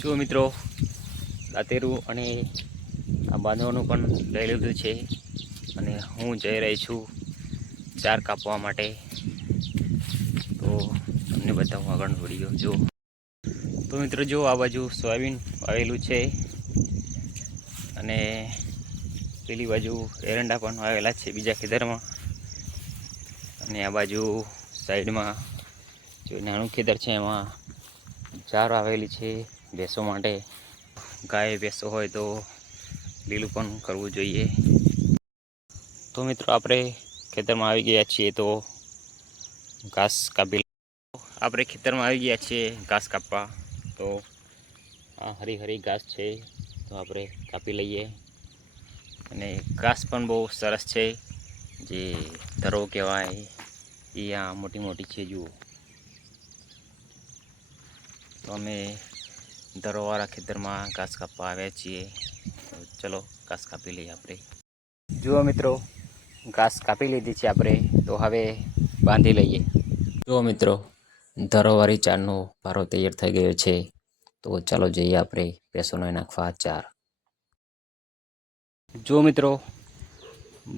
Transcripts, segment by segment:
જો મિત્રો દાંતેરું અને આ બાંધવાનું પણ લઈ લીધું છે અને હું જઈ રહી છું ચાર કાપવા માટે. તો તમને બતાવું આગળનો વિડીયો જો. તો મિત્રો જો આ બાજુ સોયાબીન વાવેલું છે અને પેલી બાજુ એરંડા પણ વાવેલા છે બીજા ખેતરમાં. અને આ બાજુ સાઈડમાં જો નાનું ખેતર છે એમાં ચાર વાવેલી છે ભેંસો માટે. ગાય ભેંસો હોય તો લીલું પણ કરવું જોઈએ. તો મિત્રો આપણે ખેતરમાં આવી ગયા છીએ તો ઘાસ કાપી ઘાસ કાપવા. તો આ હરી હરી ઘાસ છે તો આપણે કાપી લઈએ. અને ઘાસ પણ બહુ સરસ છે, જે ધરો કહેવાય એ આ મોટી મોટી છે જુઓ. તો અમે ધરોવાળા ખેતરમાં ઘાસ કાપવા આવ્યા છીએ. તો ચલો ઘાસ કાપી લઈએ આપણે. જુઓ મિત્રો ઘાસ કાપી લીધી છે આપણે, તો હવે બાંધી લઈએ. જુઓ મિત્રો ધરોવાળી ચારનો ભારો તૈયાર થઈ ગયો છે. તો ચાલો જઈએ આપણે ભેંસોને નાખવા ચાર. જો મિત્રો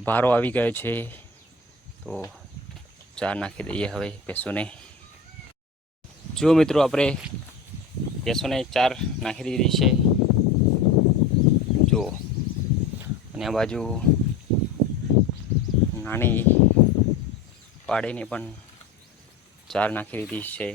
ભારો આવી ગયો છે તો ચાર નાખી દઈએ હવે ભેંસોને. જો મિત્રો આપણે ભેંસોને ચાર નાખી દીધી છે જો. અને આ બાજુ નાની પાડીને પણ ચાર નાખી દીધી છે.